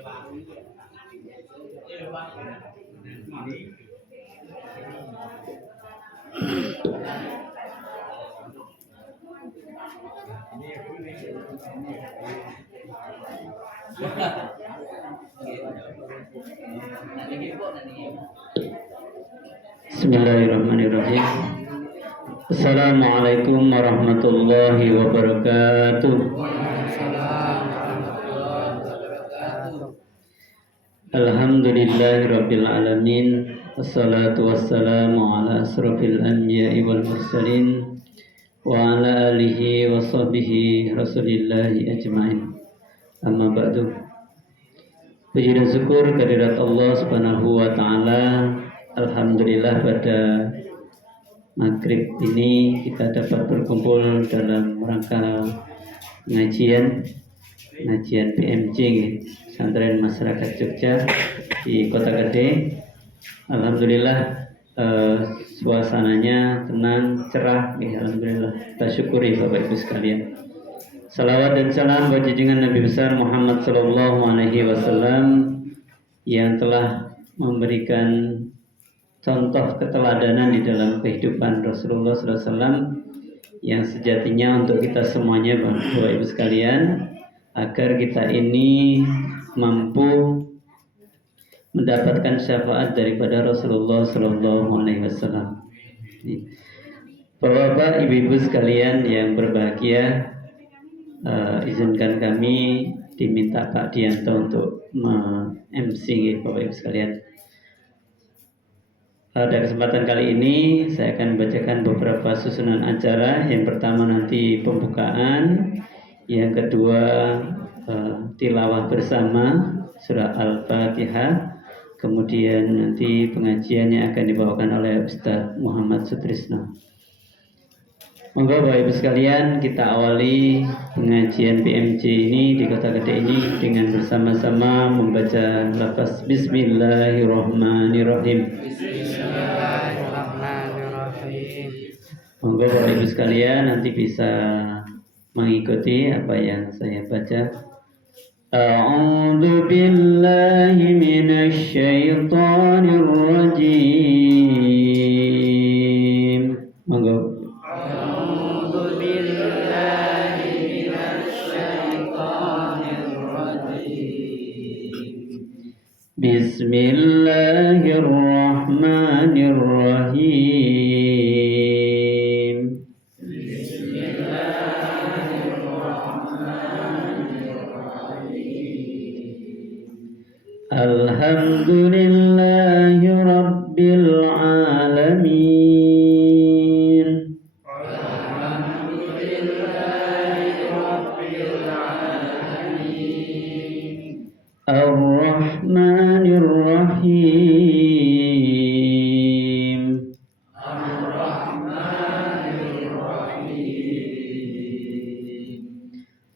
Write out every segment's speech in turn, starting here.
Bismillahirrahmanirrahim. Assalamualaikum warahmatullahi wabarakatuh. Alhamdulillahirabbil alamin. Wassalatu wassalamu ala asrofil anbiya'i wal mursalin wa ala alihi wa sahbihi rasulillahi ajma'in. Amma ba'du. Puji dan syukur kehadirat Allah Subhanahu wa taala. Alhamdulillah pada maghrib ini kita dapat berkumpul dalam rangka pengajian PMJ Pesantren Masyarakat Jogja di Kota Gede. Alhamdulillah suasananya tenang, cerah. Alhamdulillah, kita syukuri Bapak Ibu sekalian. Salawat dan salam buat junjungan Nabi besar Muhammad sallallahu alaihi wasallam yang telah memberikan contoh keteladanan di dalam kehidupan Rasulullah SAW yang sejatinya untuk kita semuanya Bapak Ibu sekalian, agar kita ini mampu mendapatkan syafaat daripada Rasulullah SAW. Bapak Ibu sekalian yang berbahagia, izinkan kami diminta Pak Dianto untuk MC Bapak Ibu sekalian. Pada kesempatan kali ini saya akan membacakan beberapa susunan acara. Yang pertama nanti pembukaan, yang kedua tilawah bersama surah Al-Fatihah, kemudian nanti pengajian yang akan dibawakan oleh Ustaz Muhammad Sutrisno. Monggo Bapak Ibu sekalian, kita awali pengajian PMJ ini di Kota Gede ini dengan bersama-sama membaca lafaz Bismillahirrahmanirrahim. Bismillahirrahmanirrahim. Monggo Bapak Ibu sekalian nanti bisa mengikuti apa yang saya baca. A'udzu billahi minasy syaithanir rajim. Monggo. Bismillahirrahmanirrahim. Alhamdulillahi rabbil alamin. Ar-Rahmanir Rahim.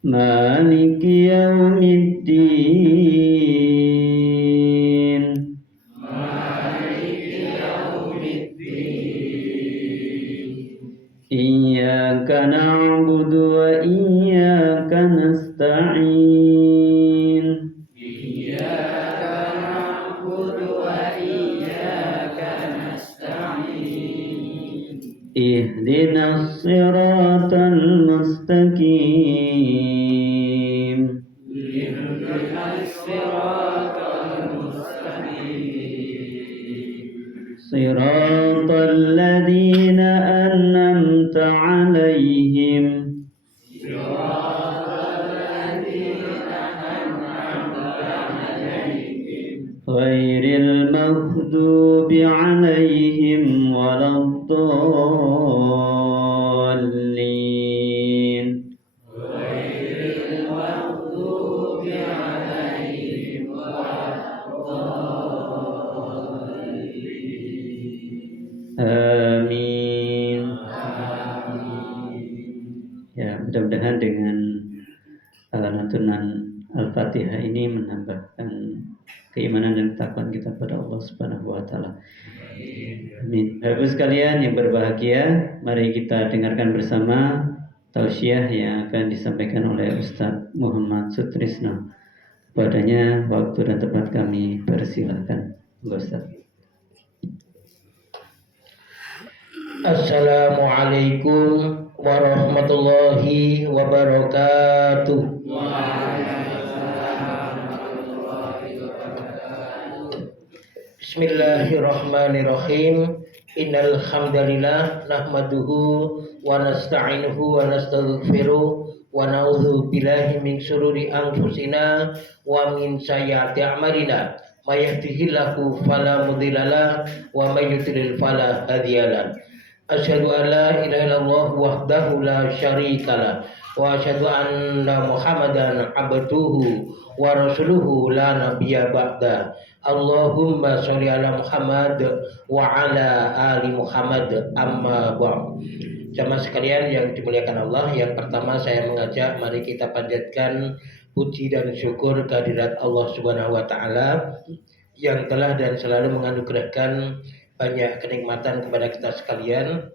Maliki yaumiddin. Iyyaka na'budu wa iyyaka nasta'in. Ihdinas siratal mustaqim. Siratal ladzina an'amta 'alaihim. Ghairil maghdubi 'alaihim waladdallin. Amin. Ya, mudah-mudahan dengan lantunan Al-Fatihah ini menambahkan keimanan dan ketakwaan kita pada Allah Subhanahu wa taala. Amin. Bapak sekalian yang berbahagia, mari kita dengarkan bersama tausiah yang akan disampaikan oleh Ustaz Muhammad Sutrisno. Padanya waktu dan tempat kami persilahkan. Ustaz. Assalamualaikum warahmatullahi wabarakatuh. Bismillahirrahmanirrahim. Innal hamdalillah nahmaduhu wa nasta'inuhu wa nastaghfiruh wa na'udzu billahi min syururi anfusina wa min sayyiati a'malina. May yahdihillahu fala mudhillalah wa may yudlil fala hadiyalah. Asyhadu an la ilaha illallah wahdahu la syarikalah wa asyhadu anna Muhammadan abduhu wa rasuluhu la nabiyya ba'da. Allahumma sholli ala Muhammad wa ala ali Muhammad amma ba'd. Jamaah sekalian yang dimuliakan Allah, yang pertama saya mengajak mari kita panjatkan puji dan syukur kehadirat Allah Subhanahu wa taala yang telah dan selalu menganugerahkan banyak kenikmatan kepada kita sekalian,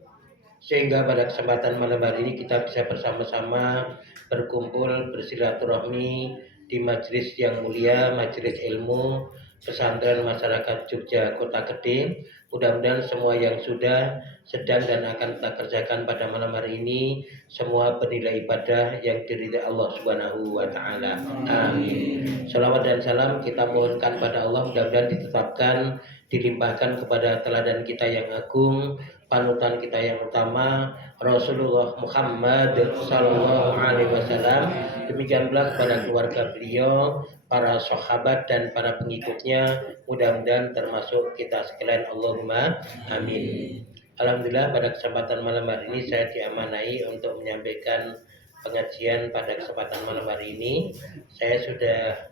sehingga pada kesempatan malam hari ini kita bisa bersama-sama berkumpul bersilaturahmi di majelis yang mulia, majelis ilmu pesantren masyarakat Jogja Kota Gede. Mudah-mudahan semua yang sudah, sedang dan akan kita kerjakan pada malam hari ini semua bernilai ibadah yang diridhai Allah Subhanahu wa taala. Amin. Salawat dan salam kita mohonkan pada Allah, mudah-mudahan ditetapkan, dilimpahkan kepada teladan kita yang agung, panutan kita yang utama, Rasulullah Muhammad Sallallahu Alaihi Wasallam. Demikian pula kepada keluarga beliau, para sahabat dan para pengikutnya, mudah-mudahan termasuk kita sekalian. Allahumma amin. Alhamdulillah pada kesempatan malam hari ini saya diamanai untuk menyampaikan pengajian pada kesempatan malam hari ini. Saya sudah,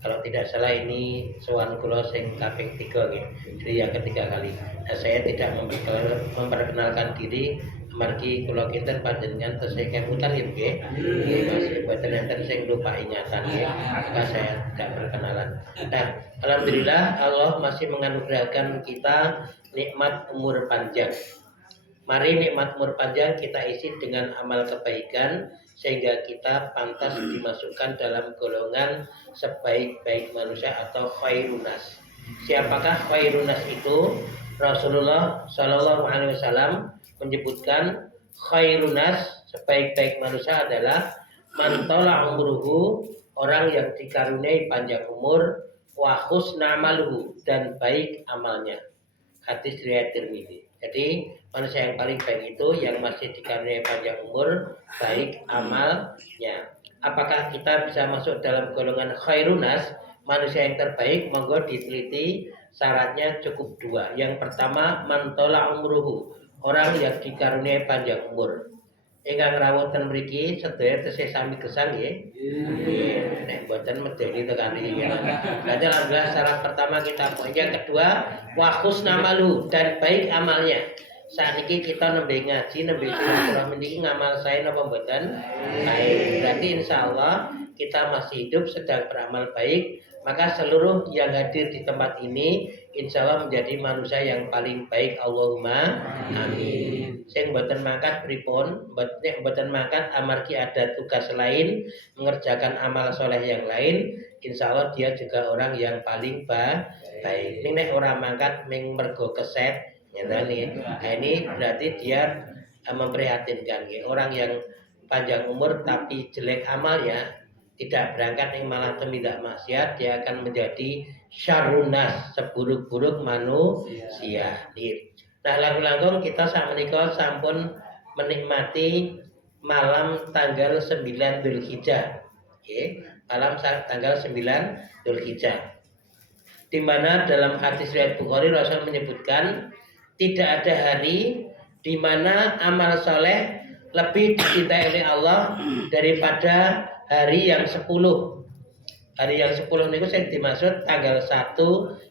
kalau tidak salah ini sowan kula sing kaping 3 nggih. Jadi yang ketiga kali. Nah, saya tidak memperkenalkan diri margi kula kinten panjenengan tesih kemutan ya nggih. Nggih masih boten enten sing lupa ingatan nggih. Maka saya tidak berkenalan. Nah, alhamdulillah Allah masih menganugerahkan kita nikmat umur panjang. Mari nikmat umur panjang kita isi dengan amal kebaikan sehingga kita pantas dimasukkan dalam golongan sebaik-baik manusia atau khairunas. Siapakah khairunas itu? Rasulullah Shallallahu Alaihi Wasallam menyebutkan khairunas, sebaik-baik manusia adalah mantola umruhu, orang yang dikaruniai panjang umur, wa husna amaluhu, dan baik amalnya. Hadis riwayat Tirmidzi. Jadi manusia yang paling baik itu yang masih dikaruniai panjang umur, baik amalnya. Apakah kita bisa masuk dalam golongan khairunas, manusia yang terbaik? Monggo diteliti, syaratnya cukup 2. Yang pertama, mantola umruhu, orang yang dikaruniai panjang umur. Ingkang rawuhan mriki sedaya tesih sami gesang nggih. Nggih, nek mboten medeni tekan iki ya. Berarti alhamdulillah syarat pertama kita. Yang kedua, wa husna amalu, dan baik amalnya. Saat ini kita nembe ngaji, nembe silaturahmi niki ngamal saya napa mboten? Baik. Berarti insyaallah kita masih hidup sedang beramal baik, maka seluruh yang hadir di tempat ini insya Allah menjadi manusia yang paling baik. Allahumma amin. Sing mboten mangkat pripun? Mboten mangkat amargi ada tugas lain, mengerjakan amal soleh yang lain, insya Allah dia juga orang yang paling baik. Nek orang mangkat ming mergo keset, nah ini berarti dia memprihatinkan. Orang yang panjang umur tapi jelek amalnya, tidak berangkat yang malah tidak maksiat, dia akan menjadi syarrunas, seburuk-buruk manusia. Nah, langkung kita saat menikah sampun menikmati malam tanggal 9 Dzulhijjah. Malam tanggal 9 Dzulhijjah. Di mana dalam hadis riwayat Bukhari Rasul menyebutkan tidak ada hari di mana amal soleh lebih dicintai oleh Allah daripada hari yang 10. Hari yang 10 niku sing dimaksud tanggal 1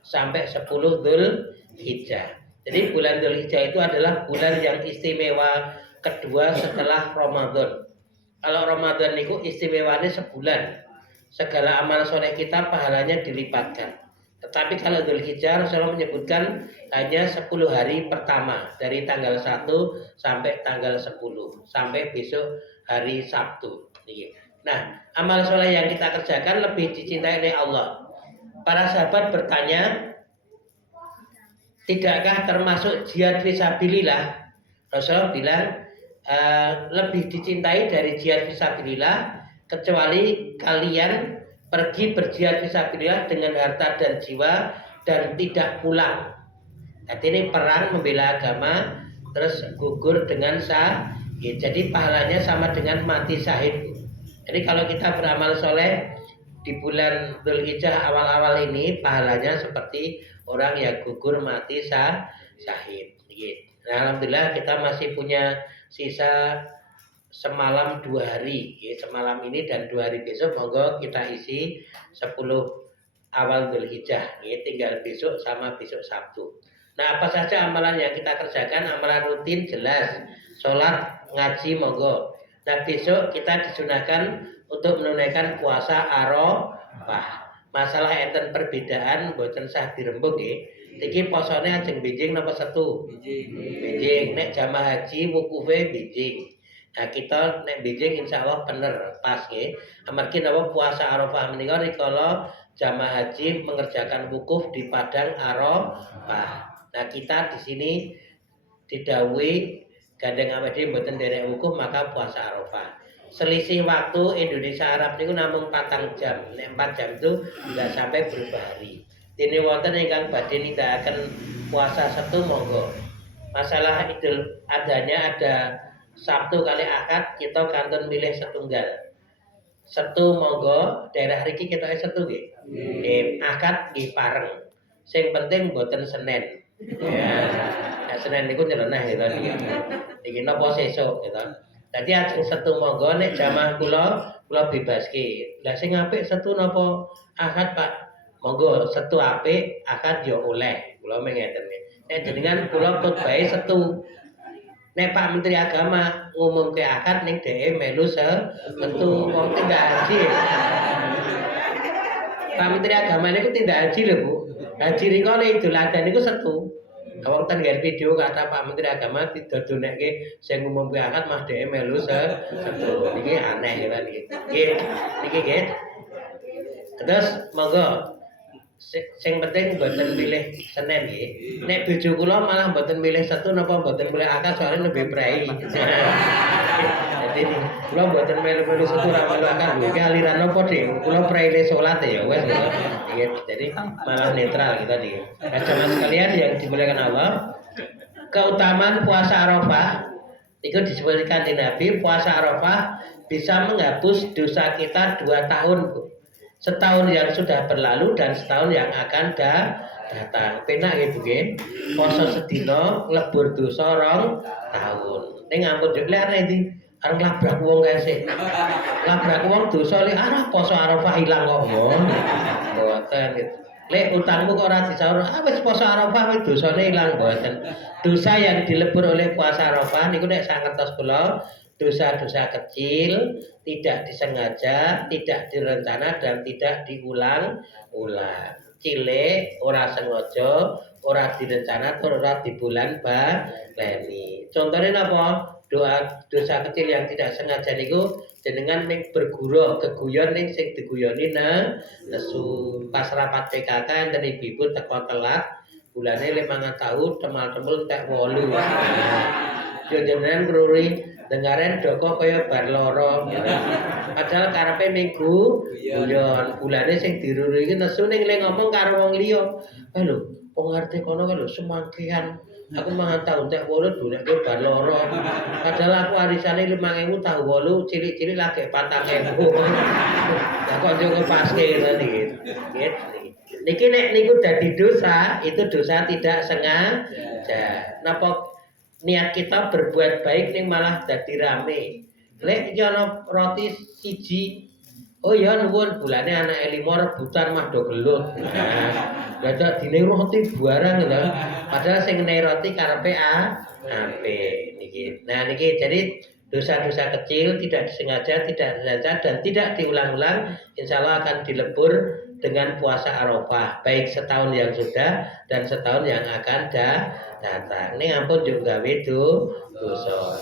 sampai 10 Dzulhijjah. Jadi bulan Dzulhijjah itu adalah bulan yang istimewa kedua setelah Ramadan. Kalau Ramadan niku istimewanya sebulan. Segala amal soleh kita pahalanya dilipatkan. Tetapi kalau Dzulhijjah Rasulullah menyebutkan hanya 10 hari pertama, dari tanggal 1 sampai tanggal 10 sampai besok hari Sabtu. Nah, amal soleh yang kita kerjakan lebih dicintai oleh Allah. Para sahabat bertanya, tidakkah termasuk jihad fisabilillah? Rasulullah bilang, lebih dicintai dari jihad fisabilillah kecuali kalian pergi berjihad fisabilillah dengan harta dan jiwa dan tidak pulang. Jadi ini perang membela agama terus gugur dengan syahid. Jadi pahalanya sama dengan mati syahid. Jadi kalau kita beramal soleh di bulan Dzulhijjah awal-awal ini pahalanya seperti orang yang gugur mati syahid. Nah, alhamdulillah kita masih punya sisa semalam 2 hari, semalam ini dan 2 hari besok. Monggo kita isi 10 awal Dzulhijjah, tinggal besok sama besok Sabtu. Nah, apa saja amalan yang kita kerjakan? Amalan rutin jelas, sholat, ngaji, monggo. Nah, besok kita disunahkan untuk menunaikan puasa Arafah. Masalah enten perbedaan boten sah dirembuk nggih. Iki posone ajeng benjing napa setu? Benjing. Nek jamaah haji wukufe benjing. Nah, kita nek benjing insyaallah bener pas nggih. Amargi napa puasa Arafah menika rikala jamaah haji mengerjakan wukuf di padang Arafah. Nah, kita di sini didhawuhi gandeng awake dhewe mboten derek wukuf maka puasa Arafah. Selisih waktu Indonesia Arab niku namung 4 jam. Nek 4 jam itu tidak sampai berubah hari. Dene wonten ingkang badhe nindakaken puasa Sabtu monggo. Masalah Idul Adhanya ada Sabtu kali Ahad, kita kantun milih setunggal. Setu monggo, daerah riki kita setu nggih. Ahad nggih pareng. Sing penting mboten Senin. Ya. Nah, Senin niku nyeleneh gitu niki. Iki napa sesuk gitu. Dadi ajeng Setu monggo nek jamaah kula bebaske. Lah sing apik Setu napa Ahad, Pak? Monggo Setu apik, Ahad ya oleh. Kula mengeten nggih. Nek jenengan kula khotbahe Setu. Nek Pak Menteri Agama ngumumke Ahad ning dhewe melu Setu wong tindak haji. Pak Menteri Agama niku tindak haji lho, Bu. Haji riko nek Idul Adha niku Setu. Awak ten nggawe video kata Pak Menteri Agama didodonekke sing ngumumke Ahad Mas dhewe melu Setu. Niki aneh ya niki. Niki nggih. Terus monggo sing penting mboten milih Senin nggih. Nek bojo kula malah mboten milih Setu napa mboten milih Ahad soalnya lebih prei. Jadi kula mboten melu-melu Setu ra melu Ahad. Iki aliran napa, Dik? Kula preile salat ya wis gitu. Iya, jadi malah netral kita nih. Nah, jemaah sekalian yang dimuliakan Allah, keutamaan puasa Arafah itu disebutkan di Nabi, puasa Arafah bisa menghapus dosa kita 2 tahun, Bu. Setahun yang sudah berlalu dan setahun yang akan datang. Penak ya Bu nggih. Poso sedina lebur dosa 2 tahun. Ning ampun yo lek iki arep labrak wong kae sik. Labrak wong dosa lek arep poso Arafah ilang kok mon. Mboten gitu. Lek utangmu kok ora disaur, wis poso Arafah wis dosane ilang mboten. Dosa yang dilebur oleh puasa Arafah niku nek sak ngertos kula dosa-dosa kecil, tidak disengaja, tidak direncana dan tidak diulang-ulang. Cilik, ora sengaja, ora direncana, ora di bulan baleni. Contohnya napa? Dosa kecil yang tidak sengaja niku jenengan ning berguru keguyon ning sing diguyoni nesu pas rapat PKK enten ibu teko telat bulane 5 tahun temal-temul tek 8. Yo jenengan kruri dengaren doko kaya bar loro. Padahal karepe minggu guyon bulane sing diruri iki nesu ning le ngomong karo wong liya. Lho, wong ngerti kono kan lho semangkean. Aku mangan tahu tek 8 dunekke bar loro. Padahal aku arisane 5.000 tahu 8 cilik-cilik lagi 4.000. Lah kok yo ngepaske ngene iki. Niki nek niku dadi dosa, itu dosa tidak sengaja. Napa niat kita berbuat baik ning malah dadi rame. Lek iki ana roti siji, oh ya nuwun bulane anake 5 rebutan mah do gelut. Dadak dine roti barang lho. Padahal sing ngene roti karepe apik niki. Nah niki jadi dosa-dosa kecil tidak disengaja, tidak disengaja dan tidak diulang-ulang insyaallah akan dilebur dengan puasa Arafah, baik setahun yang sudah dan setahun yang akan datang. Ini ampun juga dosa.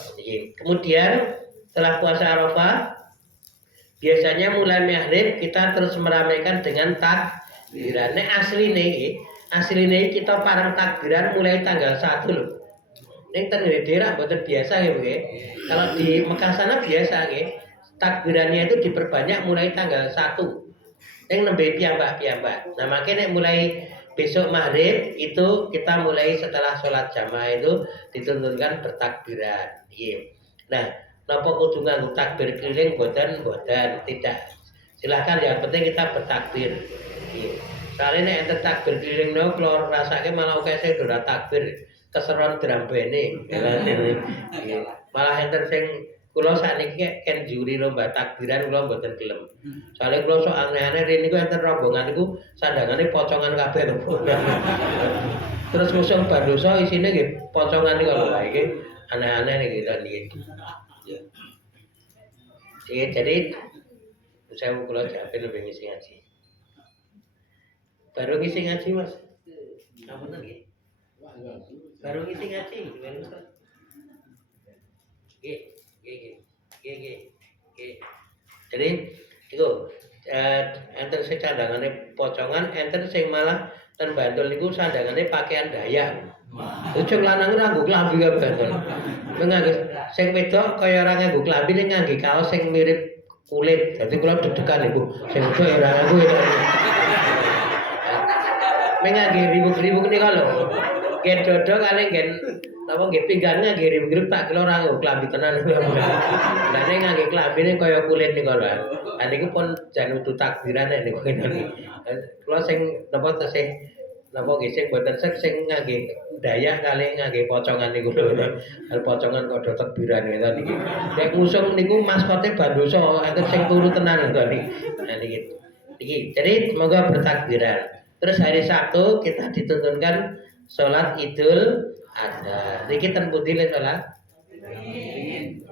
Kemudian setelah puasa Arafah Biasanya mulai maghrib kita terus meramaikan dengan takbiran. Nek asline kita parang takbiran mulai tanggal 1 loh. Ning ten daerah mboten biasa ya, Bu. Kalau di Mekah sana biasa nggih. Takbirannya itu diperbanyak mulai tanggal 1. Ning nembe piyambak-piyambak. Nah, makanya mulai besok maghrib itu kita mulai setelah sholat jamaah itu dituntunkan bertakbiran. Nggih. Nah, napa kudu nganggo takbir keliling boten tidak. Silakan yang penting kita bertakbir. Nggih. Soalnya nek enten takbir keliling no kula rasake malah oke sing ora takbir keseron drambene. Nggih. Malah enten sing kula sakniki ken juri lomba takbiran kula mboten gelem. Soale kula sok aneh-aneh rene niku enten rombongan niku sandangane pocongan kabeh lho. Terus ngusung bandosa isine nggih pocongan niku lho iki aneh-aneh niki niki. Ya. Jadi saya kula japen lebih ngisi ngaji. Baru ngisi ngaji Mas. Sampun nggih. Baru ngisi ngaji gimana Ustaz? Nggih. Jadi itu enten sing sandangane pocongan, enten sing malah ten Bantul niku sandangane pakaian Dayak. Ujug lanang nganggo klambi kabeh. Nganggo sing wedok kaya ora nganggo klambi ning nganggo kaos sing mirip kulit. Dadi kula deg-degan iku. Sing wedok ora nganggo ya. Mengangge ribuk-ribuk nika lho. Nggih dodo kali nggih napa nggih pinggang nggih ribuk-ribuk tak kira ora nganggo klambi tenan. Lah nek ngangge klambine kaya kulit nika lho. Lah niku pun jan udu takbiran niku. Kula sing napa tesih napa nggih sing boten sing ngangge Dayak kali ngangge pocongan niku lho. Pocongan kodho takbiran ngene niki. Nek ngusung niku maskote bandosa enten sing turu tenan lho niki. Nah niki. Iki jadi semoga bertakbiran. Terus hari Sabtu kita dituntunkan sholat Idul Adha. Niki ten pundi le sholat?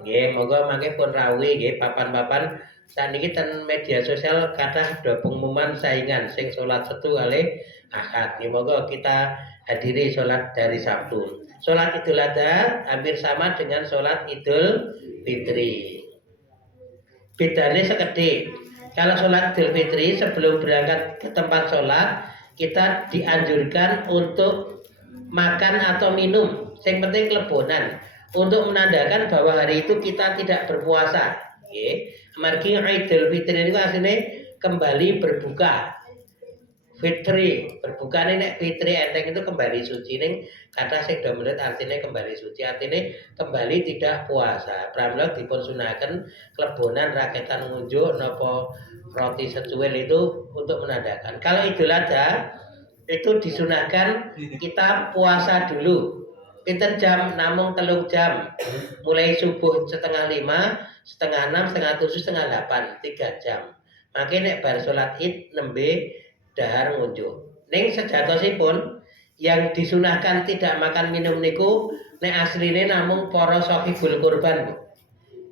Nggih, moga mangke pun rawuh nggih papan-papan saniki ten media sosial kathah do pengumuman saingan sing sholat Setu kali Ahad. Nggih moga kita hadiri sholat dari Sabtu. Sholat Idul Adha hampir sama dengan sholat Idul Fitri. Bedanya sekedhik. Kalau sholat Idul Fitri sebelum berangkat ke tempat sholat kita dianjurkan untuk makan atau minum. Yang penting kelebonan untuk menandakan bahwa hari itu kita tidak berpuasa. Amargi Idul Fitri itu aslinya kembali berbuka. Fitri berbuka nek fitri enteng itu kembali suci ning kata sing dominan artinya kembali suci artinya kembali tidak puasa. Pramila dipun sunaken klebonan raketan ngunjuk napa roti secuil itu untuk menandakan. Kalau Idul Adha itu disunahkan kita puasa dulu. Pinten jam namung 3 jam. Mulai subuh 4:30, 5:30, 6:30, 7:30, 8, 3 jam. Makanya nek bar salat Id nembe dahar ngunjuk. Ning sejatosipun yang disunahkan tidak makan minum niku nek asline namung para sahibul kurban.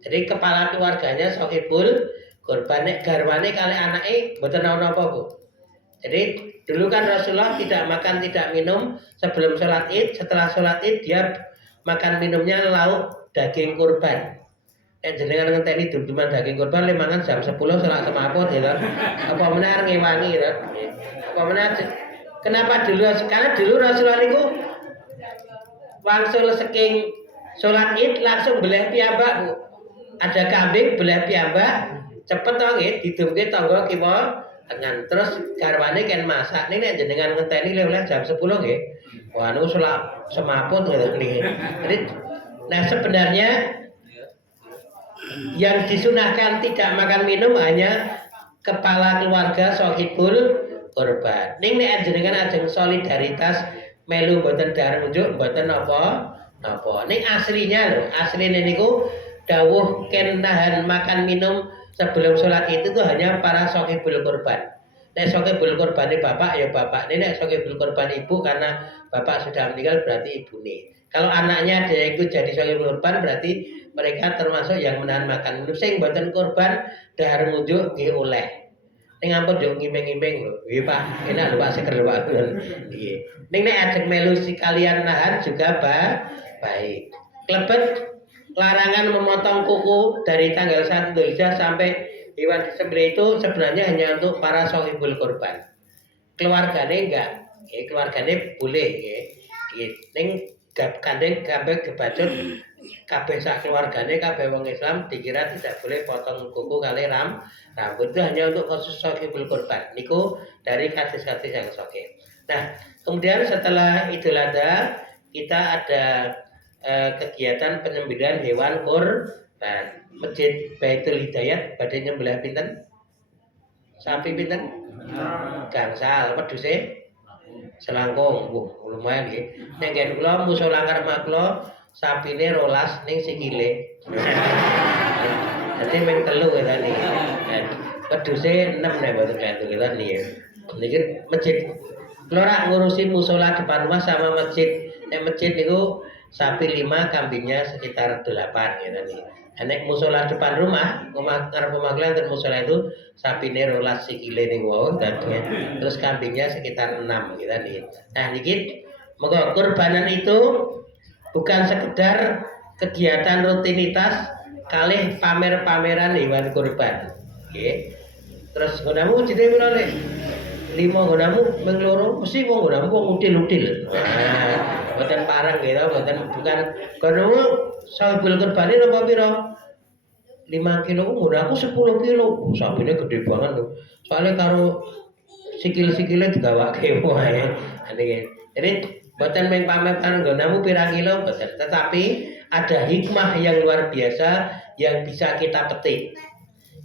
Jadi kepala keluarganya sahibul kurban nek garwane kali anake mboten ana apa, Bu. Jadi dulu kan Rasulullah tidak makan tidak minum sebelum sholat Id, setelah sholat Id dia makan minumnya lauk daging kurban. Jenengan ngenteni dum-duman daging kurban le mangan jam 10 salat semaput ya. Apa menar ngewangi ya. Apa menar kenapa dulu? Karena dulu Rasulullah itu wangsul saking sholat Id langsung belah piyambak, Bu. Ada kambing belah piyambak cepet to nggih didumke tangga kiwa dengan terus garwane kan masak ning nek jenengan ngenteni le oleh jam 10 nggih. Wah niku salat semaput nggih. Jadi nah sebenarnya yang disunahkan tidak makan minum hanya kepala keluarga sahibul kurban. Ning nek jenengan ajeng solidaritas melu mboten dahar ngunjuk mboten napa. Ning aslinya lho, asline niku dawuh ken nahan makan minum sebelum sholat itu tuh hanya para sahibul kurban. Nek sahibul kurban bapak ya bapak. Nek sahibul kurban ibu karena bapak sudah meninggal berarti ibune. Kalau anaknya dia ikut jadi sahibul kurban berarti mereka termasuk yang menahan makan minum. Sing mboten kurban dahar ngunjuk nggih oleh. Ning ampun yo ngiming-ngiming lho. Nggih Pak, enak lho Pak seger lho Pak. Nggih. Ning nek ajeng melu sekalian nahan juga baik. Klebet larangan memotong kuku dari tanggal 1 Dzulhijjah sampai Hewan disembelih itu sebenarnya hanya untuk para sohibul korban. Keluarganya enggak, keluarganya boleh, ning kandeng kabeh kebacut kabeh sak keluargane kabeh wong Islam dikira tidak boleh potong kuku kali rambut itu hanya untuk khusus sohibul korban. Niku dari hadis-hadis yang sahih. Nah, kemudian setelah Idul Adha kita ada kegiatan penyembelihan hewan kurban. Masjid Baitul Hidayat badhe nyembelih pinten? Sapi pinten? Gangsal, wedhuse selangkung. Lumayan nggih. Nek ngen kula musala ngarep kula sapine 12 ning sikile. Dadi mung 3 ketane. Wedhuse 6 nek boten kanthi ketane. Niki masjid kula rak ngurusi musala depan rumah sama masjid. Nek masjid niku sapi 5, kambingnya sekitar 8 gitu nih. Nek musala depan rumah, ngarep omah kula dan musala itu sapine 12 sikile ning wau terus kambingnya sekitar 6 gitu nih. Nah niki monggo kurbanan itu bukan sekedar kegiatan rutinitas kalih pamer-pameran hewan kurban. Nggih. Terus nggonamu jenenge pira Lek? 5 nggonamu mung loro, mesti wong nggonamu kok udil-udil. Boten pareng gitu, boten bukan nggonamu sahibul kurbane napa pira? 5 kilo, nggonaku 10 kilo. Sapine gede banget lho. Soale karo sikil-sikile digawake wae. Jadi boten mung pamer-pamer nggonamu pira kilo boten, tetapi ada hikmah yang luar biasa yang bisa kita petik.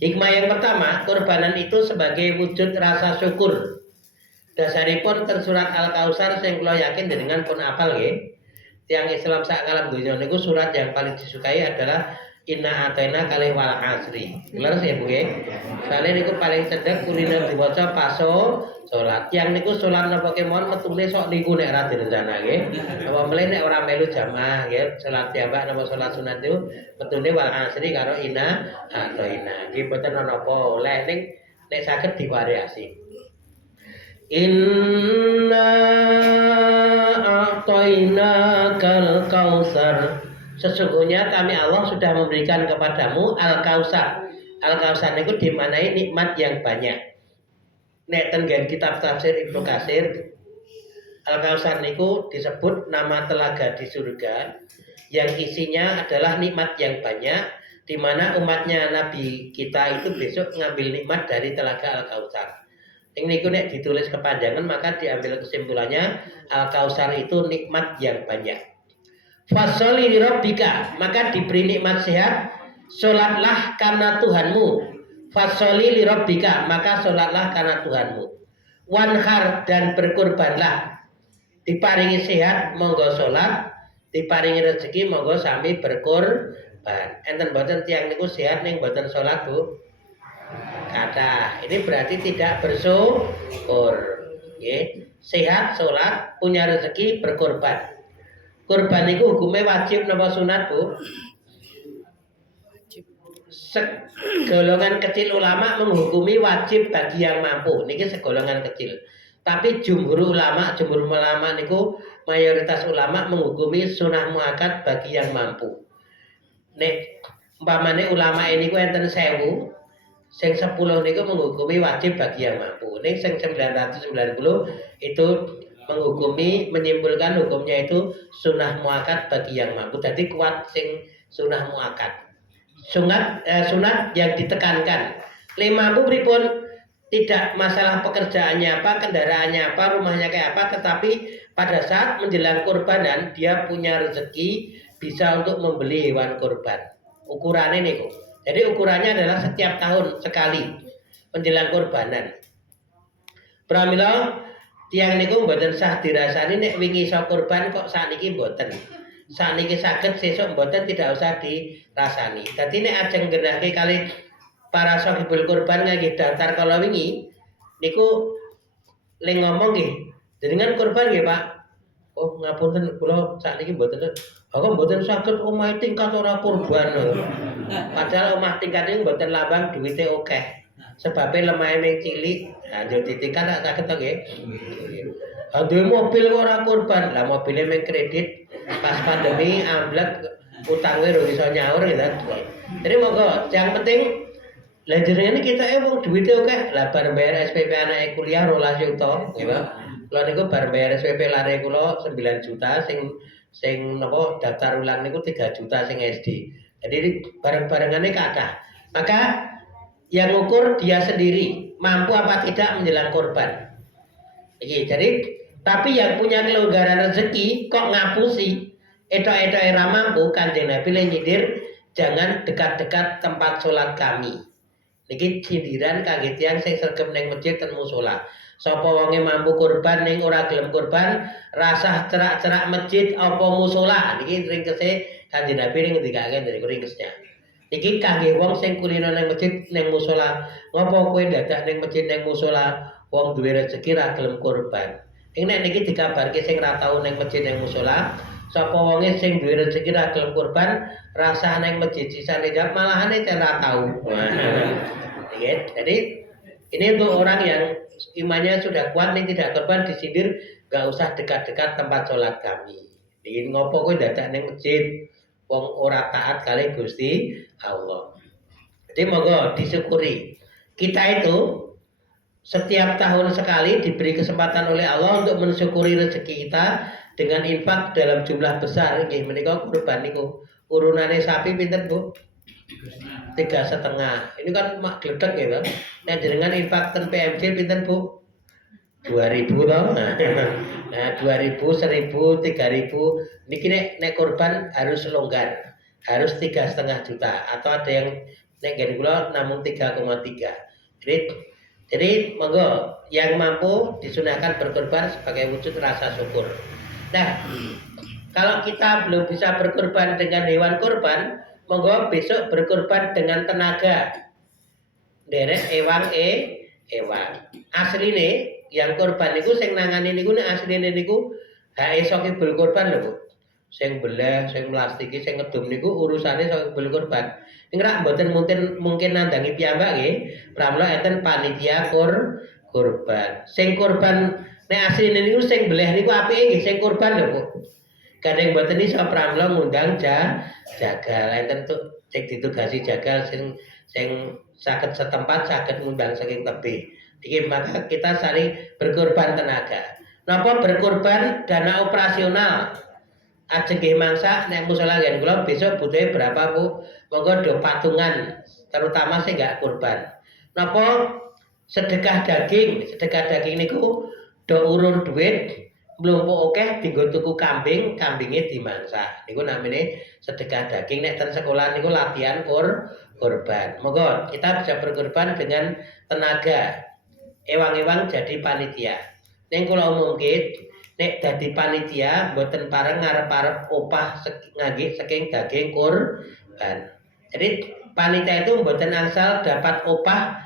Hikmah yang pertama, kurbanan itu sebagai wujud rasa syukur. Dasaripun ten surat Al-Kautsar sing kula yakin dengan pun apal nggih. Tiang Islam sak alam donya niku surat yang paling disukai adalah Inna Atayna kalih wal asri. Leres ya Bu nggih. Soale niku paling cedhek kulino diwaca paso salat. Yang niku salat napa kemawon metune sok niku nek ra direncanake. Apa meneh nek ora melu jamaah nggih, salat piyambak napa salat sunat niku metune wal asri karo Inna Atayna. Nggih boten ana apa oleh ning nek saged divariasi. Inna a'tayna kal kausar. Sesungguhnya kami Allah sudah memberikan kepadamu Al-Kautsar. Al-Kautsar itu dimanai nikmat yang banyak. Nek tenggen kitab tafsir Ibnu Katsir, Al-Kautsar niku disebut nama telaga di surga yang isinya adalah nikmat yang banyak, di mana umatnya Nabi kita itu besok ngambil nikmat dari telaga Al-Kautsar. Ini niku nek ditulis kepanjangan maka diambil kesimpulannya Al-Kautsar itu nikmat yang banyak. Fasoli li rabbika, maka diberi nikmat sehat, salatlah karena Tuhanmu. Fasoli li rabbika, maka salatlah karena Tuhanmu. Wanhar, dan berkurbanlah. Diparingi sehat monggo salat, diparingi rezeki monggo sami berkurban. Enten boten tiyang niku sehat ning boten salat Bu? Kata, ini berarti tidak bersyukur. Nggih. Sehat salat, punya rezeki berkurban. Kurban itu hukumnya wajib napa sunat Bu? Segolongan kecil ulama menghukumi wajib bagi yang mampu. Niki segolongan kecil. Tapi jumhur ulama niku mayoritas ulama menghukumi sunah muakkad bagi yang mampu. Nek umpamane ulama ini ku enten 1000, sing 10 niku menghukumi wajib bagi yang mampu. Nek sing 990 itu menyimpulkan hukumnya itu sunah muakkad bagi yang mampu. Jadi kuat sing sunah muakkad. Sunat yang ditekankan. Le mampu pripun? Tidak masalah pekerjaannya apa, kendaraannya apa, rumahnya kayak apa, tetapi pada saat menjelang kurbanan dia punya rezeki bisa untuk membeli hewan kurban. Ukurannya niku. Jadi ukurannya adalah setiap tahun sekali menjelang kurbanan. Pramila tiang niku mboten sah dirasani nek wingi iso kurban kok sakniki mboten. Sakniki saged sesuk mboten tidak usah dirasani. Dadi nek ajeng nggenahke kali para sahibul kurban nggih daftar kala wingi niku le ngomong nggih, jenengan kurban nggih Pak. Oh ngapunten kula sakniki mboten. Aku mboten saged omah tingkat ora kurban. Padahal omah tingkat niku mboten lambang duwite akeh. Sebabnya lemah yang cilik, hancur ditingkat tak sakit to nggih. Aduh mobil kok ora kurban, lah mobilnya meng kredit pas pandemi amblek utangnya ora iso nyaur gitu. Jadi monggo yang penting Lah jenenge kita wong duwite akeh, lah bar bayar SPP anake kuliah 12 juta, gitu. Kula niku bar bayar SPP lare kula 9 juta, sing napa daftar ulang niku 3 juta sing SD. Jadi bareng-barengane kathah. Maka yang ukur dia sendiri mampu apa tidak menjelang korban. Iki, jadi tapi yang punya kelonggaran rezeki kok ngapusi etok-etok era mampu Kanjeng Nabi nyindir jangan dekat-dekat tempat sholat kami. Niki sindiran kangge tiyang sing sregep ning masjid ten musala. Sapa wonge mampu kurban ning ora gelem kurban, rasah cerak-cerak masjid apa musala. Niki ringkese Kanjeng Nabi ning ngendikake dari ringkesnya. Niki kangge wong sing kulino ning masjid ning musala. Ngopo kowe dadak ning masjid ning musala wong duwe rezeki ra gelem kurban. Ing nek niki dikabarke sing ra tau ning masjid ning musala, sapa wonge sing duwe rezeki ra gelem kurban, rasah ning masjid sisane jam malahane ora tau. Ya, jadi ini untuk orang yang imannya sudah kuat nih tidak korban disindir gak usah dekat-dekat tempat sholat kami. Di ngopo kowe dadak ning masjid wong ora taat kali Gusti Allah. Jadi monggo disyukuri. Kita itu setiap tahun sekali diberi kesempatan oleh Allah untuk mensyukuri rezeki kita dengan infak dalam jumlah besar. Nggih menika kurban niku. Urunane sapi pinten, Bu? 3,5. Ini kan mak gledek gitu. Nah jenengan infak ten PMJ pinten Bu? 2.000 toh. Nah 2.000, 1.000, 3.000. Niki nek korban harus longgar. Harus 3,5 juta atau ada yang nek gini kula namun 3,3. Jadi monggo yang mampu disunahkan berkorban sebagai wujud rasa syukur. Nah, kalau kita belum bisa berkorban dengan hewan korban, monggo besok berkorban dengan tenaga. Derek ewang asline yang korban niku sing nangani niku nek asline niku hak esok ibul korban lho, Bu. Sing belah, sing plastiki, sing ngedum niku urusane sok ibul korban. Ning rak mboten mungkin nandangi piyambak nggih. Pramila enten panitia korban. Sing korban nek asline niku sing belah niku apike nggih sing korban lho, Bu. Kadang mboten iso pramila ngundang jagal enten sing ditugasi jagal sing saged setempat saged ngundang saking tebih. Iki maka kita saling berkorban tenaga. Napa berkorban dana operasional? Ajeng nggih mangsa nek musala ngen kula besok butuhe berapa, Bu? Monggo do patungan terutama sing gak kurban. Napa sedekah daging niku do urun duit mlumpuk akeh dienggo tuku kambing, kambinge dimangsa. Niku namine sedekah daging. Nek ten sekolah niku latihan korban. Monggo kita bisa berkorban dengan tenaga. Ewang-ewang jadi panitia. Ning kula umumke nek dadi panitia mboten pareng ngarep-arep opah ngangge saking daging korban. Jadi panitia itu mboten angsal dapat opah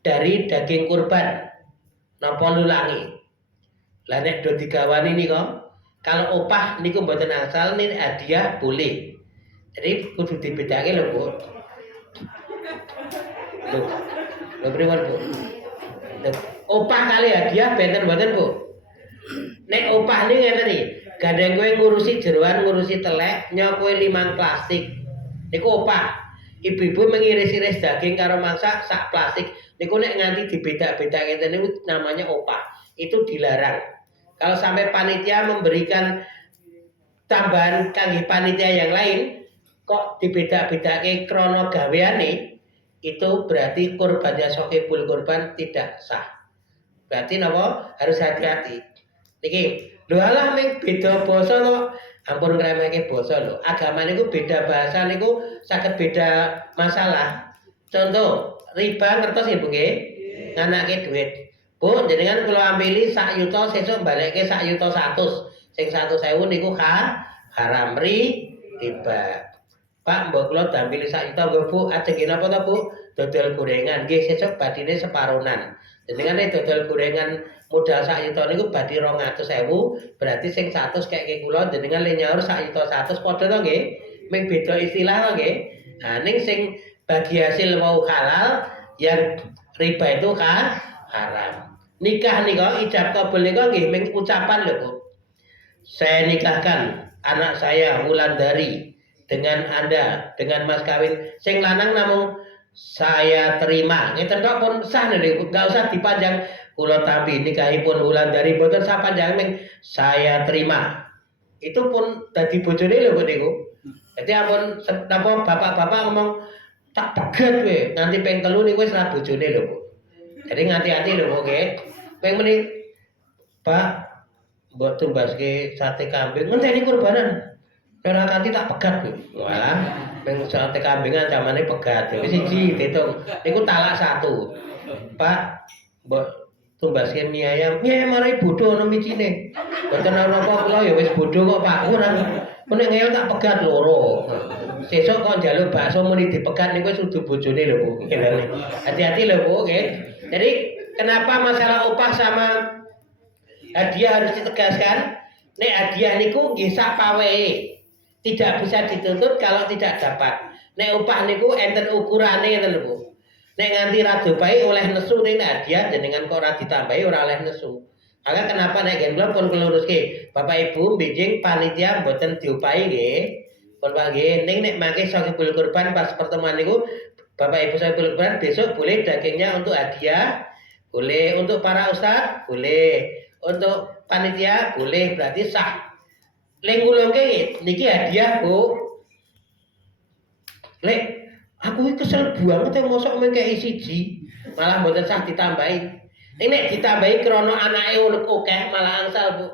dari daging kurban. Napa lulangi. Lah nek do digawani nika kalau opah niku mboten angsal nih hadiah boleh. Jadi kudu dibedake lho, Bu. Lho pripun, Bu? Opah kali hadiah benten mboten, Bu? Nek opah niku ngene iki, gandeng kowe ngurusi jeroan, ngurusi telek, nyok kowe limang plastik. Niku opah. Ibu-ibu mengiris-iris daging karo mangsa sak plastik. Niku nek nganti dibedak-bedake ngene niku namanya opah. Itu dilarang. Kalau sampai panitia memberikan tambahan kangge panitia yang lain kok dibedak-bedake krana gaweane, itu berarti kurbannya sohibul kurban tidak sah. Berarti napa? Harus hati-hati. Niki, lho alah ming beda basa kok. Ampun ngremehke basa lho. Agama niku beda bahasa niku saged beda masalah. Contoh, riba ngertos nggih Bu nggih? Nganake duit. Bu, jenengan kula ampili sak yuta sesuk balekke sak yuta 100. Sing 100.000 niku haram riba. Pak, mbok kula dampili sak juta nggo Bu, ajeng napa to Bu? Dodol gorengan. Nggih, sesuk badine separonan. Jenengan dodol gorengan modal sak juta niku badhe 200.000, berarti sing 100 keke kula jenengan le nyaur sak juta 100 padha to nggih? Ming beda istilah to nggih. Nah, ning sing bagi hasil mau halal, yang riba itu haram. Nikah nika ijab kabul nika nggih ming ucapan lho Bu. Saya nikahkan anak saya Wulandari dengan Anda dengan mas kawin sing lanang namung saya terima. Ngeten tok pun sah niku, enggak usah dipanjang. Kula tampi nikahipun Wulandari boten sak panjang ming saya terima. Itu pun dadi bojone lho niku. Jadi ampun napa bapak-bapak ngomong tak pegat kowe, nanti ping 3 niku wis ra bojone lho, Bu. Jadi ngati-ati lho, nggih. Ping meni Pak mbok tumbaske sate kambing, ngenteni kurbanan. Ora kanthi tak pegat kowe. Wah, ping sate kambing ancamane pegat. Wis siji diitung. Niku talak 1. Pak mbok tumbaske mie ayam marai bodho ana micine. Mboten ana apa kula ya wis bodho kok Pak. Ora. Nek ngeyel tak pegat loro. Sesuk kok njaluk bakso muni dipegat niku wis udu bojone lho Bu. Hati-hati lho Bu, nggih. Jadi kenapa masalah upah sama hadiah harus ditegaskan? Nek hadiah niku nggih sak pawehe. Tidak bisa dituntut kalau tidak dapat. Nek upah niku enten ukurane ngoten lho Bu. Nek nganti ra dopahi oleh nesu ning hadiah jenengan kok ora ditambahi ora oleh nesu. Maka kenapa nek gen kula pun keluruske, Bapak Ibu benjing panitia mboten diupahi nggih. Pun Pak nggih, ning nek mangke Shahibul Kurban pas pertemuan niku Bapak Ibu Shahibul Kurban besok boleh dagingnya untuk hadiah, boleh untuk para ustaz, boleh untuk panitia, boleh berarti sah. Leng kula niki hadiah, Bu. Lek aku kesel banget yang mosok mengkei siji, malah mboten sah ditambahi. Nek ditambahi krana anake akeh malah angsal, Bu.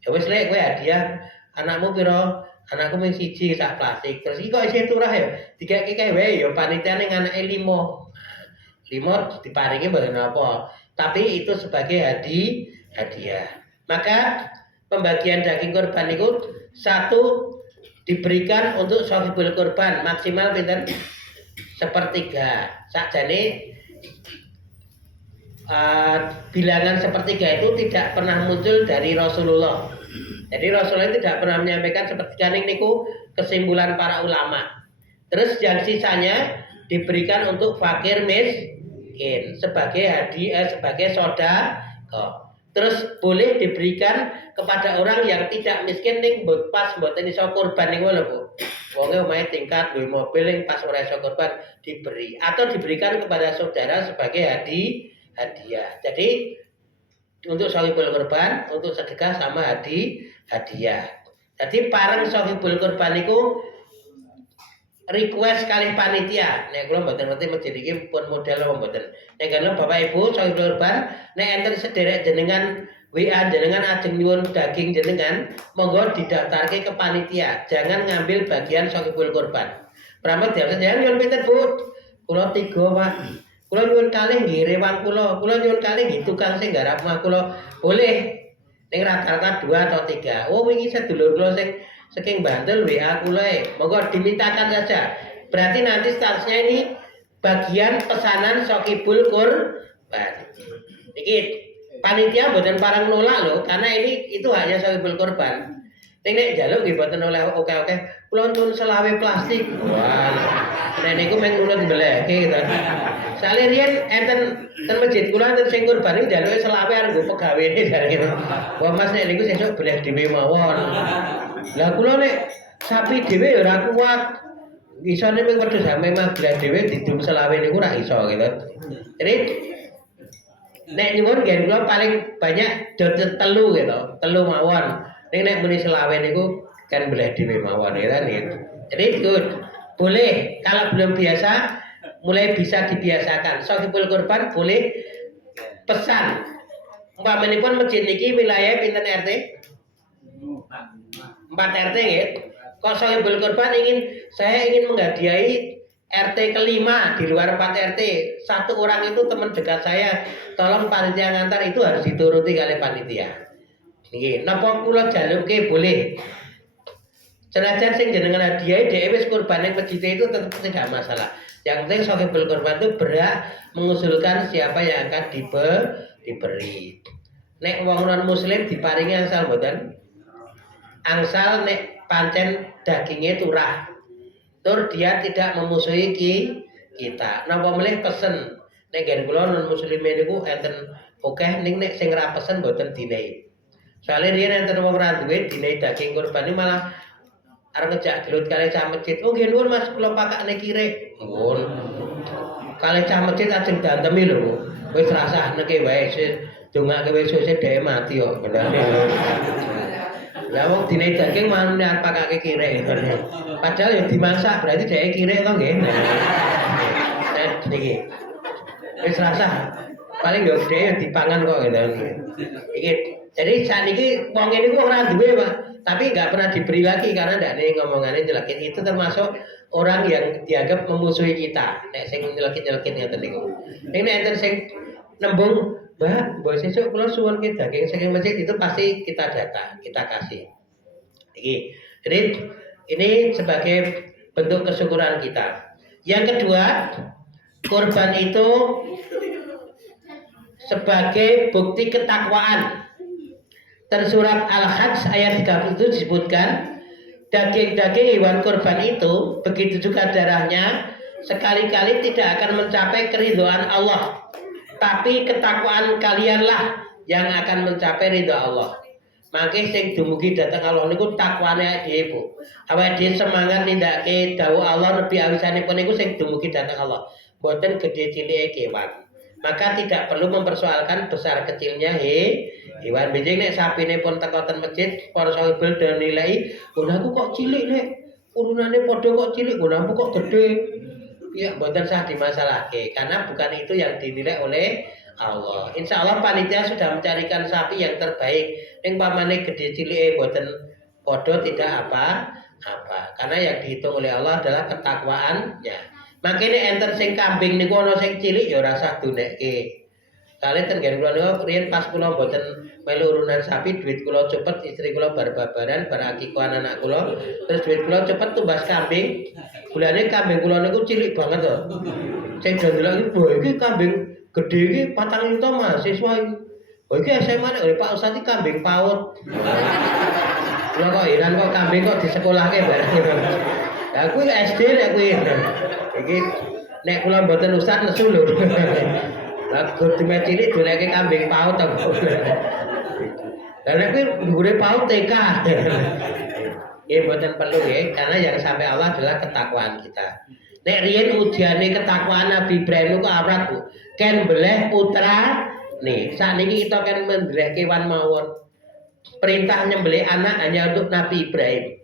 Ya wis lek kowe hadiah anakmu pira? Anakku mung siji sak plastik. Terus iki kok isih turah ya? Dikek-kek wae ya panitia ning anake 5. 5 diparingi mboten apa. Tapi itu sebagai hadiah. Maka pembagian daging kurban itu 1 diberikan untuk Shahibul Kurban maksimal pinten 1/3. Sakjane bilangan 1/3 itu tidak pernah muncul dari Rasulullah. Jadi Rasulullah tidak pernah menyampaikan 1/3 niku kesimpulan para ulama. Terus yang sisanya diberikan untuk fakir miskin sebagai hadiah, sebagai sedekah. Terus boleh diberikan kepada orang yang tidak miskin ning pas mboten iso kurban niku lho Bu. Wonge omahe tingkat duwe mobil ning pas ora iso kurban diberi atau diberikan kepada saudara sebagai hadiah. Jadi untuk Shahibul Kurban, untuk sedekah sama hadiah. Jadi parang Shahibul Kurban niku request kalih panitia. Nek kula mboten ngerti masjid iki pun model apa mboten. Nek kena Bapak Ibu Shahibul Kurban, nek enten sederek jenengan WA jenengan ajeng nyuwun daging jenengan, monggo didaftarke ke panitia. Jangan ngambil bagian Shahibul Kurban. Pramet jangan nyuwun pinten Bu? Kula 3, Pak. Kula nyuwun kalih nggih rewang kula nyuwun kalih nggih tukang sing garap omah kula. Boleh. Ning rata-rata 2 atau 3. Oh wingi sedulur kula sing saking Bantul WA kula monggo dimintakan saja. Berarti nanti statusnya ini bagian pesanan Shahibul Kurban. Niki panitia mboten parang nolak lho, karena itu hanya Shahibul Kurban. Nek njaluk nggih mboten oleh oke-oke. Kula nyuwun selawe plastik. Wah. Nek niku mung nulun mbelehke gitu. Sale riyen enten ten masjid kula enten sing kurban iki njaluke selawe arep nggo pegawene jare gitu. Wah Mas nek niku sesuk beleh dhewe mawon. Lah kula nek sapi dhewe ya ora kuat. Isane mung wedhus ame mah beleh dhewe didum selawe niku ora iso gitu. Jadi nek nyuwun nggih kula paling banyak dodot 3 gitu. 3 mawon. Nek muni selawe niku kan boleh dhewe mawon ya kan gitu. Jadi good. Boleh kalau belum biasa mulai bisa dibiasakan. Shahibul Kurban boleh pesan. Umpamanipun masjid niki wilayah pinten RT? 4 RT nggih. Kok Shahibul Kurban saya ingin menghadiahi RT kelima di luar 4 RT. 1 orang itu teman dekat saya. Tolong panitia ngantar itu harus dituruti oleh panitia. Nggih, napa kula jaluke boleh. Senajan sing jenengan hadiah dhewe wis kurban ning masjid itu tetap tidak masalah. Yang penting Shahibul Kurban itu berhak mengusulkan siapa yang akan diberi. Nek wong non muslim diparingi angsal mboten? Angsal nek pancen dagingnya turah. Tur dia tidak memusuhi kita. Napa melih pesen. Nek gen kula non muslim niku enten akeh ning nek sing ra pesen mboten dinehi. Soale riyen enten wong ra duwe dinehi daging kurban iki malah arep ngejak gelut kali cah masjid. Oh nggih nuwun Mas kula pakakne kirek. Nuwun. Kalih cah masjid ajeng dantemi lho. Wis rasakneke wae dongake wis dhewe mati kok. Lah wong dine daging manune pakake kirek. Padahal ya dimasak berarti dhewe kirek to nggih. Niki. Wis rasah. Paling yo dhewe dipangan kok gitu. Iki jadi saniki wong ngene ku ora duwe, Pak. Tapi nggak pernah diberi lagi karena ndak ada ngomongannya jelekin. Itu termasuk orang yang dianggap memusuhi kita. Nek sing nyelekit-nyelekit ngoten niku. Nek enten sing nembung, "Mbak, mbok sesuk kula suwun ki daging saking masjid," itu pasti kita data, kita kasih. Jadi ini sebagai bentuk kesyukuran kita. Yang kedua, kurban itu sebagai bukti ketakwaan. Tersurat Al-Hajj ayat 37 disebutkan daging-daging hewan kurban itu begitu juga darahnya sekali-kali tidak akan mencapai keridhaan Allah, tapi ketakwaan kalianlah yang akan mencapai ridha Allah. Maka sing dumugi datang Allah niku takwane dhewe Bu. Awake dhewe semangat nindakake dawuh Allah nebi awisanipun niku sing dumugi datang Allah. Mboten gedhe cilike kewan. Maka tidak perlu mempersoalkan besar kecilnya hewan. Benjing nek sapine pun teko ten masjid, para sahabat do nilai, "Aku kok cilik nek urunane padha kok cilik, aku kok gede." Ya, mboten sah dimasalahke karena bukan itu yang dinilai oleh Allah. Insya Allah panitia sudah mencarikan sapi yang terbaik. Yang pamane gede cilike mboten padha tidak apa-apa. Karena yang dihitung oleh Allah adalah ketakwaannya. Makanya enten sing kambing niku ana sing cilik ya ora usah dunekke. Kali ten kula niku riyen pas kula mboten melu urunan sapi, duit kula cepet, istri kula bar-babaran, bar akikohan anak kula, terus duit kula cepet tumbas kambing. Bulane kambing kula niku cilik banget to. Sing ndelok iki, "Wah, iki kambing gede iki 4 juta mahasiswa iki." "Oh, iki SMA nek Pak Ustaz iki kambing paut." Kula kok heran kok kambing kok disekolahke bareng. Lah kuwi SD nek kuwi. Iki nek kula mboten ustaz nesu lho. Lah gede cilik doleke kambing paut to. Lah nek kuwi dhuwure paut TK. Mboten perlu ya, karena yang sampai Allah adalah ketakwaan kita. Nek riyen ujiane ketakwaan Nabi Ibrahim kok awrat Bu. Ken beleh putra nih, sakniki kita kan membeleh kewan mawon. Perintah nyembelih anak hanya untuk Nabi Ibrahim.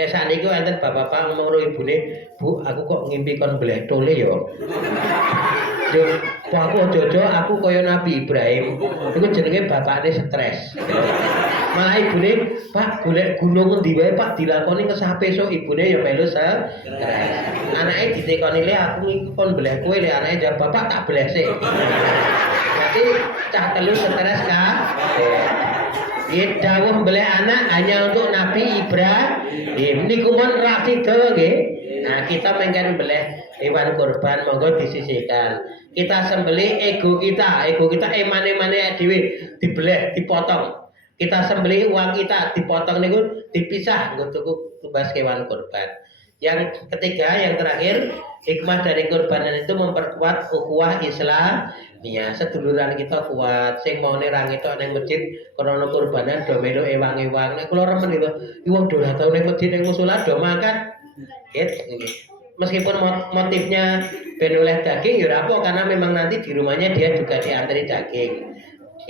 Nek sakniki enten bapak-bapak ngomong karo ibune, "Bu, aku kok ngimpi kon beleh tole ya." Yo, aku jojo aku kaya Nabi Ibrahim. Iku jenenge bapakne stres. Malah ibune, "Pak, golek gunung endi wae Pak dilakoni kesape sok." Ibune ya melu stres. Anake ditekoni le aku iki kon beleh kowe le anake jawab, "Bapak tak beleh sik." Berarti cah telu stres Nggih, dawuh beleh anak hanya untuk Nabi Ibrahim. Niku mon ra sida nggih. Nah, kita mengken beleh hewan kurban monggo disisihkan. Kita sembelih ego kita emane-mane dhewe dibeleh, dipotong. Kita sembelih uang kita dipotong niku dipisah nggo tuku tumbas kewan kurban. Yang ketiga, yang terakhir, hikmah dari kurbanan itu memperkuat ukhuwah Islamiyah. Seduluran kita kuat, sing mau nerang itu nang masjid krana kurbanan do melu ewang-ewang. Nek kula remen itu, wong do ora tau nang masjid ning musala do makan. Meskipun motifnya ben oleh daging ya apa karena memang nanti di rumahnya dia juga diantri daging.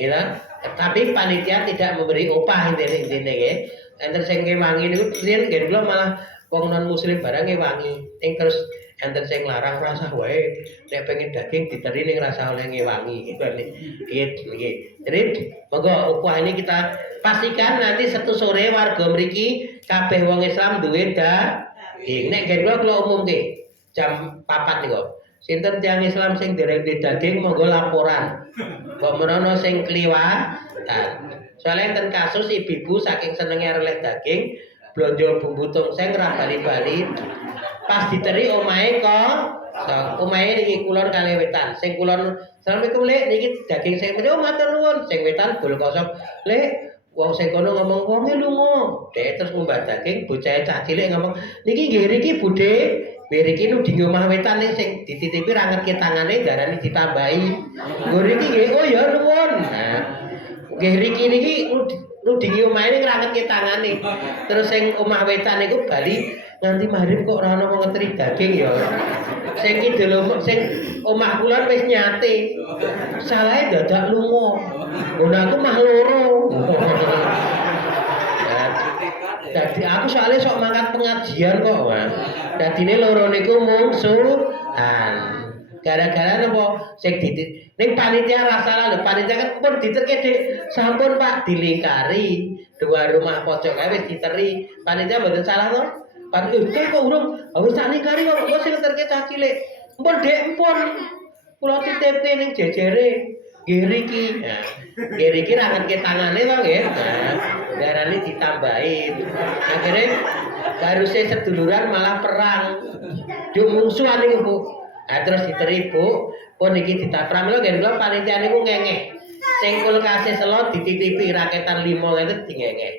Ya, tapi panitia tidak memberi upah intine ya. Enten sing ngewangi niku riyen nggih kula malah wong non muslim barang ngewangi. Terus enten sing larang rasah wae nek pengen daging diteri ning rasa oleh ngewangi. Nggih. Jadi monggo upah ini kita pastikan nanti satu sore warga mriki kabeh wong Islam duwe daging. Nek kula umumke jam 4 niku. Sinten tiyang Islam sing dereng daging monggo laporan. Kok merono sing kliwatan. Soalnya enten kasus ibu-ibu saking senenge releh daging, blonjo bumbu tongseng ra bali-bali. Pas diteri omahe kok omahe niki kulon kali wetan. Sing kulon, "Assalamualaikum Lek, niki daging sing menawa matur nuwun." Sing wetan dol kosong. "Lek, wong sing kono ngomong wonge lunga." Dek terus ngumbah daging, bocah cah cilik ngomong, "Niki nggih riki Budhe." Beriki nu di omah wetan sing dititipi ra ngetke tangane darane ditambahi. Nggo riki nggih, "Oh ya nuwun." Nah, nggih riki niki nu di omahe ning ra ngetke tangane. Terus sing omah wetan niku bali nganti maghrib kok ora ono wong ngeteri daging ya. Sing kidul sing omah kula wis nyate. Salahe dadak lunga. Ngono aku mah loro. Dadi aku soalnya sok mangkat pengajian kok, Mas. Dadine loro niku mungsuhan. Gara-gara napa sing ditit ning panitia ra salah lho, panitia kan pun diterke Dik. Sampun Pak dilingkari. Dua rumah pojok kae wis diteri. Panitia mboten salah to? Panitia kok urung wis tak lingkari kok sing terke cah cilik. Mpun Dik, mpun. Kula titip ning jejere. Nggih riki. Nah, nggih riki ra ngetke tangane to nggih. Nah, darane ditambahin. Akhire harusnya seduluran malah perang. Yo mungsuhan niku, Bu. Nah, terus diteri, Bu. Pun iki ditapram lho nggih kula panitia niku ngengeh. Sing kulkase selot dititipi raketan 5 itu dingengeh.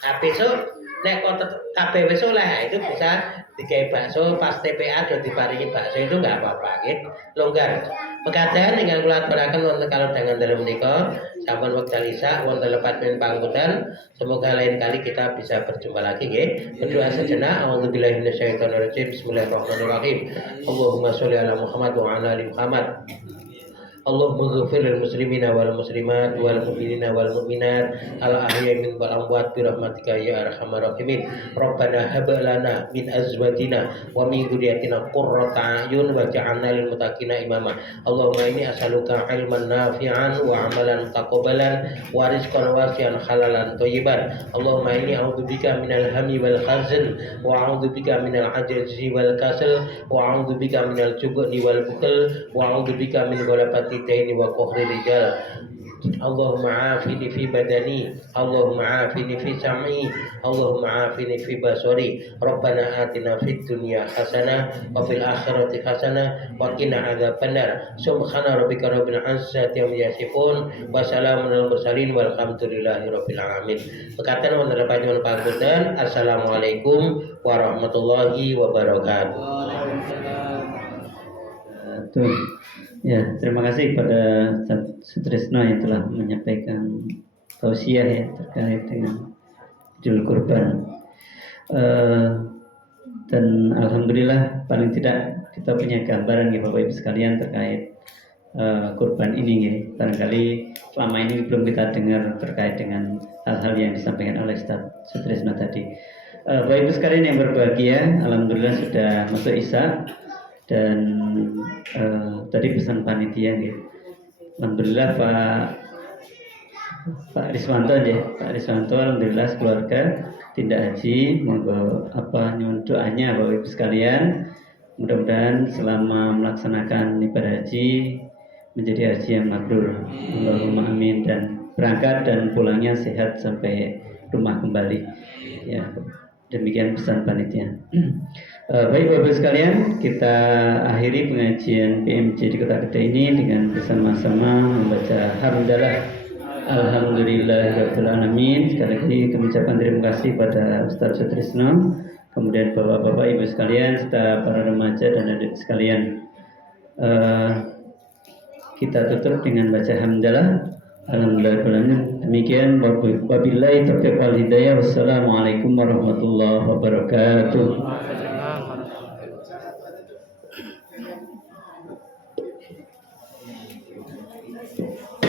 Nah, besok nek kok kabeh wis oleh itu bisa digawe bakso pas TPA do diparingi bakso itu enggak apa-apa gitu. Longgar. Mekaten ingkang kula aturaken wonten kalodhangan dalem menika sampun wekdal isya wonten lepat men pangkutan. Semoga lain kali kita bisa berjumpa lagi nggih. Berdoa sejenak. A'udzubillahi minasyaitonir rajim. Bismillahirrahmanirrahim. Allahumma sholli ala Muhammad wa ala ali Muhammad. Allahumma ghfir lil muslimina wal muslimat wal mu'minina wal mu'minat al ahya'i minhum wal amwat bi rahmatika ya arhamar rahimin. Rabbana hab lana min azwajina wa min dzurriyyatina qurrata a'yun waj'alna lil muttaqina imama. Allahumma inni as'aluka ilman nafi'an wa amalan taqabbalan wa rizqan wasi'an halalan thayyiban. Allahumma inni a'udzubika minal hammi wal hazn wa a'udzubika minal ajzi wal kasal wa a'udzubika minal jubni wal bukhl wa a'udzubika min ghalabati daini wa qahri rijal. Allahumma afini fi badani, Allahumma afini fi sam'i, Allahumma afini fi basari. Rabbana atina fid dunya hasanah wa fil akhirati hasanah wa qina adzabannar. Subhana rabbika rabbil izzati amma yasifun wa salamun alal mursalin walhamdulillahi rabbil alamin. Mekaten wonten panjenengan pangapunten. Assalamualaikum warahmatullahi wabarakatuh. Ya, terima kasih pada Ustaz Sutrisno yang telah menyampaikan tausiah ya terkait dengan Idul Kurban. Dan alhamdulillah paling tidak kita punya gambaran ya Bapak Ibu sekalian terkait kurban ini ya. Barangkali selama ini belum kita dengar terkait dengan hal-hal yang disampaikan oleh Ustaz Sutrisno tadi. Bapak Ibu sekalian yang berbahagia, alhamdulillah sudah masuk Isya. Dan tadi pesan panitia ya. Alhamdulillah Pak Riswanto ya, Pak Riswanto alhamdulillah keluarga tindak haji, monggo nyuwun doanya Bapak Ibu sekalian. Mudah-mudahan selama melaksanakan ibadah haji menjadi haji yang mabrur. Allahumma amin, dan berangkat dan pulangnya sehat sampai rumah kembali. Ya, demikian pesan panitia. Baik Bapak sekalian, kita akhiri pengajian PMJ di Kota Kedai ini dengan bersama-sama membaca hamdalah alhamdulillahirabbil alamin. Sekali lagi kami ucapkan terima kasih pada Ustaz Sutrisno, kemudian Bapak-bapak Ibu sekalian serta para remaja dan adik sekalian. Kita tutup dengan baca hamdalah alhamdulillahirabbil alamin. Demikian wabillahi taufiq wal hidayah. Wassalamualaikum warahmatullahi wabarakatuh.